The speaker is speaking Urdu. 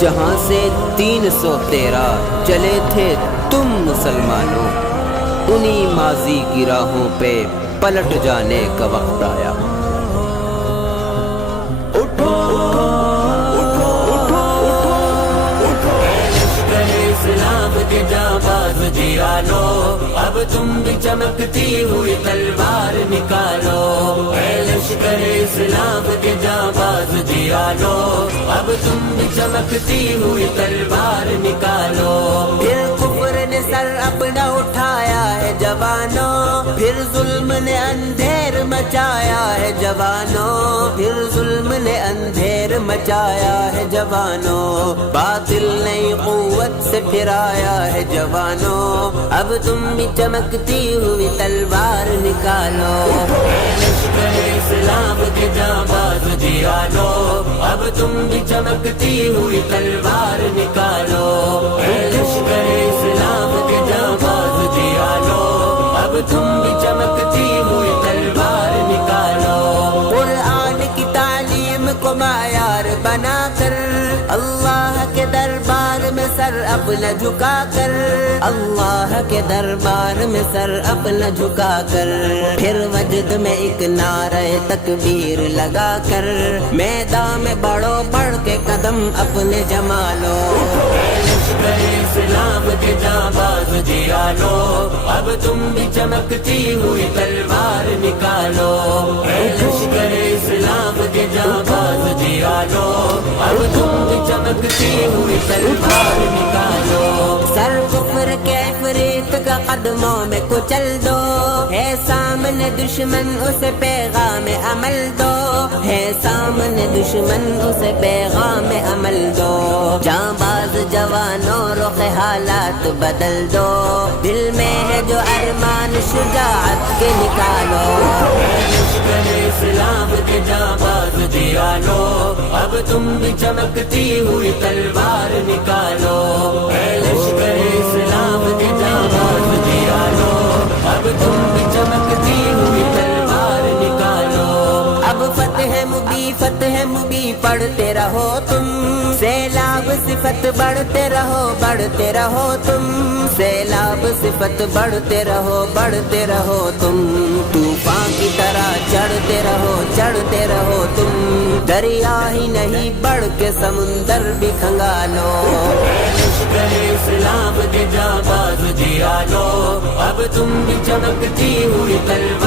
جہاں سے 313 چلے تھے تم مسلمانوں، انہی ماضی کی راہوں پہ پلٹ جانے کا وقت آیا۔ اٹھو اٹھو اٹھو اٹھو، لشکر اسلام کے جانباز جیانو، اب تم بھی چمکتی ہوئی تلوار نکالو۔ اے لشکر اسلام کے جانباز جیانو، اب تم بھی چمکتی ہوئی تلوار نکالو۔ پھر کفر نے سر اپنا اٹھایا ہے جوانوں، پھر ظلم نے اندھیر مچایا ہے جوانوں، پھر ظلم نے اندھیر مچایا ہے جوانوں، باطل نئی قوت سے پھرایا ہے جوانوں، اب تم بھی چمکتی ہوئی تلوار نکالو۔ لشکر اسلام کے جانباز جیانو، اب تم بھی چمکتی ہوئی تلوار نکالو۔ لشکر اسلام کے جانباز جیانو، اب تم بھی چمکتی ہوئی تلوار نکالو۔ قرآن کی تعلیم کو معیار بنا کر، اللہ کے دربار میں سر اپنا جھکا کر، اللہ کے دربار میں سر اپنا جھکا کر، پھر وجد میں ایک نعرہ تکبیر لگا کر، میدان میں بڑھو بڑھ کے قدم اپنے جما لو۔ لشکر اسلام کے جانباز جیانو، اب تم بھی چمکتی ہوئی تلوار نکالو۔ لشکر اسلام کے جانباز جیانو، اب تم بھی چمکتی ہوئی تلوار نکالو۔ سر کفر کے عفریت کا قدموں میں کچل دو، ہے سامنے دشمن اسے پیغام عمل دو، ہے سامنے دشمن اسے پیغام عمل دو، جانباز جوانوں رخ حالات بدل دو، دل میں ہے جو ارمان شجاعت کے نکالو۔ لشکر اسلام کے جانباز جیانو، اب تم بھی چمکتی ہوئی تلوار نکالو۔ لشکر اسلام کے جانباز جیانو، اب تم بھی چمکتی ہوئی تلوار نکالو۔ اب فتح مبی پڑھتے رہو تم، سیلاب صفت بڑھتے رہو تم، سیلاب صفت بڑھتے رہو تم، طوفان کی طرح چڑھتے رہو تم، دریا ہی نہیں بڑھ کے سمندر بھی کھنگالو۔ لشکر اسلام کے جانباز جیانو، اب تم بھی چمکتی ہوئی تلوار